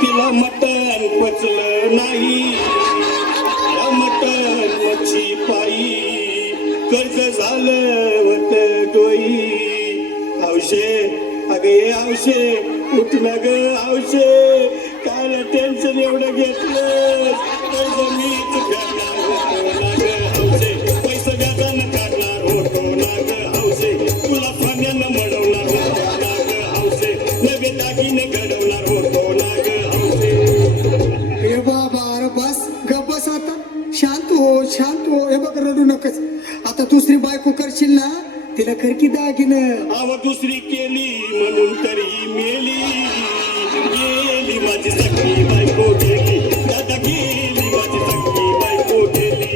तिला मटण पचलं नाही, या मटण मच्छी पायी कर्ज झालं होत डोई. हौशे अगं ये हौशे, उठ ना ग हौशे, काल टेन्शन एवढं घेतलं, कर्ज मीच फेडणार होतो ना ग हौशे, पैसे व्याजानं काढणार होतो ना ग हौशे, तुला सोन्यानं मडवणार होतो ना ग हौशे, नवे दागिने घडवणार होतो ना ग हौशे. हे बाबा अरे बस गप बस आता, शांत हो शांत हो. हे बघ रडू नकच, आता दुसरी बायको करशील ना तिला कर की दागिनं. आव दुसरी केली म्हणून तरी मेली, गेली माझी सखी बायको गेली, दादा गेली माझी सखी बायको गेली.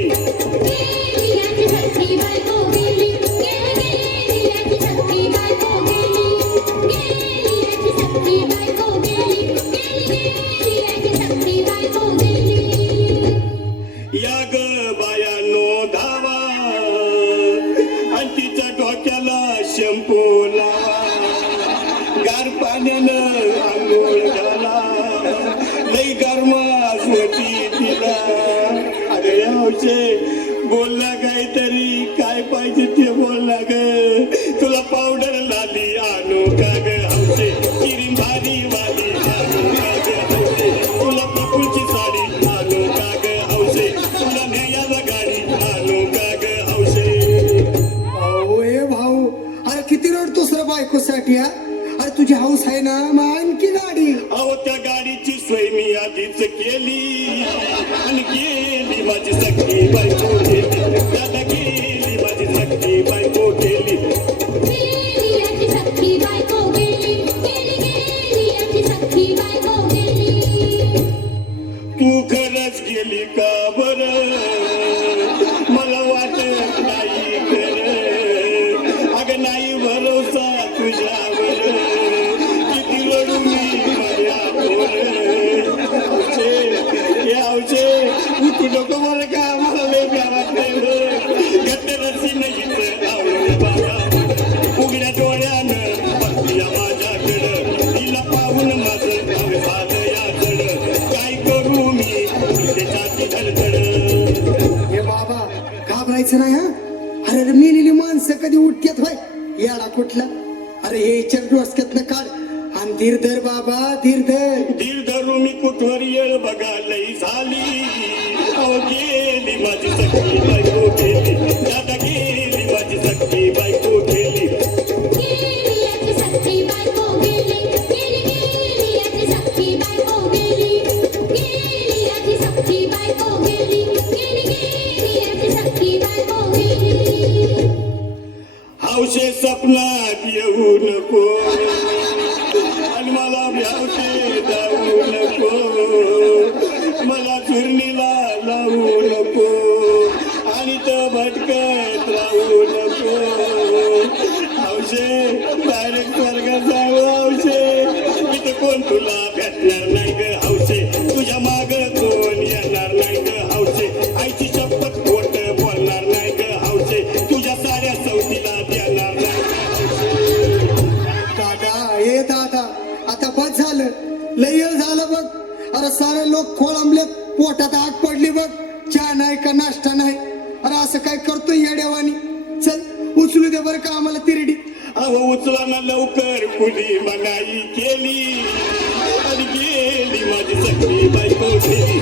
या ग बायानो धावा आणि तिच्या डोक्याला शॅम्पू लावा, गार पाण्यानं आंघोळ घाला, लई गरमास होती तिला. अरे हौशे बोल ना काहीतरी, काय पाहिजे ते बोल ना ग, तुला पावडर लाली आणू का ग हौशे, क्रीम भारी वाली आणू का ग हौशे, तुला पकुलची साडी आणू का ग हौशे, तुला न्यायाला गाडी आणू का ग हौशे. भाऊ हे भाऊ अरे किती रडतोस रे बायकोसाठी हा. अरे तुझी हौस आहे ना मग आणखी गाडी. अहो त्या गाडीची सोय मी आधीच केली आणि गेली माझी सखी बायको गेली, दादा गेली माझी सखी बायको गेली. तू खरंच गेली का बरं, मला वाटत नाही खरं, अगं नाही भरोसा तुझ्यावर, किती रडू मी माझ्यावर. हौशे हे हौशे उठू नको मला का, मला लय प्यार वाटतंय, घट्ट रस्सी नाही आवडलं बाबा, उघड्या डोळ्यानं बघतीया माझ्याकडं, तिला पाहून माझं भाव झालं याचड, काय करू मी त्याच्याची धडधड. हे बाबा घाबरायचं नाही हा. अरे रे मेलेली माणसं कधी उठतात होय, याला कुठला. अरे हे चल डोसक्यातनं काढ आणि धीर धर बाबा धीर धर. धीर धरू मी कुठवर येळ बघा लई झाली, अहो गेली माझी सखी बायको गेली, दादा गेली माझी सखी बायको गेली. हौशे सपनात येऊ नको आणि मला भ्यावते जाऊ नको, मला चुरणीला लावू नको आणि तर भटकत राहू नको. हौशे डायरेक्ट स्वर्गात जाऊ हौशे, इथं कोण तुला भेटणार नाही ग हौशे, तुझ्या माग कोण येणार नाही ग हौशे, आईची शपथ खोट बोलणार नाही ग हौशे, तुझ्या साऱ्या सवतीला देणार नाही ग हौशे. दादा हे दादा आता बस झालं, लय वेळ झालं बघ. अरे सारे लोक खोळंबले, पोटात आग पडली बघ, चहा नाही का नाश्ता नाही. अरे असं काय करतोय येड्यावानी, चल उचलू दे बरं का आम्हाला तिरडी. अहो उचला ना लवकर, कुणी मनाई केली आणि गेली माझी सखी बायको गेली.